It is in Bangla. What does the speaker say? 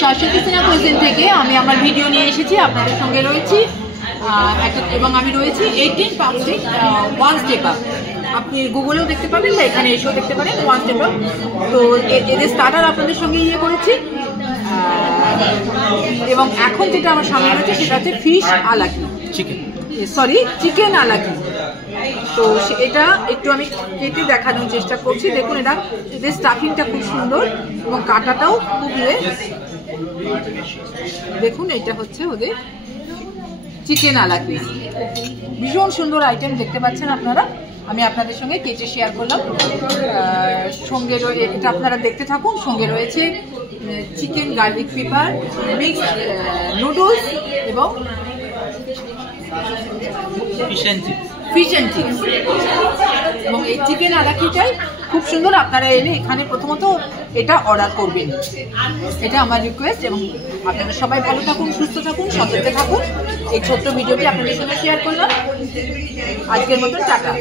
শাশ্বতী সিনহা কুইজিন থেকে আমি আমার ভিডিও নিয়ে এসেছি, আপনাদের সঙ্গে রয়েছি এবং আমি রয়েছি 18 পাবলিক ওয়ান স্টেপ আপ। আপনি গুগলেও দেখতে পাবেন বা এখানে এসেও দেখতে পারেন ওয়ান স্টেপ আপ। তো এদের স্টার্টার আপনাদের সঙ্গে করেছি এবং এখন যেটা আমার সামনে রয়েছে সেটা হচ্ছে ফিশ আলাকি, চিকেন আলাকি। তো এটা একটু আমি কেটে দেখানোর চেষ্টা করছি। দেখুন এটা এদের স্টাফিংটা খুব সুন্দর এবং কাটাটাও খুব দেখুন এটা হচ্ছে ওদের চিকেন আলাকি, ভীষণ সুন্দর আইটেম দেখতে পাচ্ছেন আপনারা। আমি আপনাদের সঙ্গে কেটে শেয়ার করলাম। সঙ্গে এটা আপনারা দেখতে থাকুন। সঙ্গে রয়েছে chicken garlic paper mixed noodles এবং ফিশ অ্যান্ড চিপস এবং এই চিকেন আলাকিটাই খুব সুন্দর। আপনারা এলে এখানে প্রথমত এটা অর্ডার করবেন, এটা আমার রিকোয়েস্ট। এবং আপনারা সবাই ভালো থাকুন, সুস্থ থাকুন, সতর্কে থাকুন। এই ছোট্ট ভিডিওটি আপনাদের সঙ্গে শেয়ার করলাম। আজকের মতন টাটা।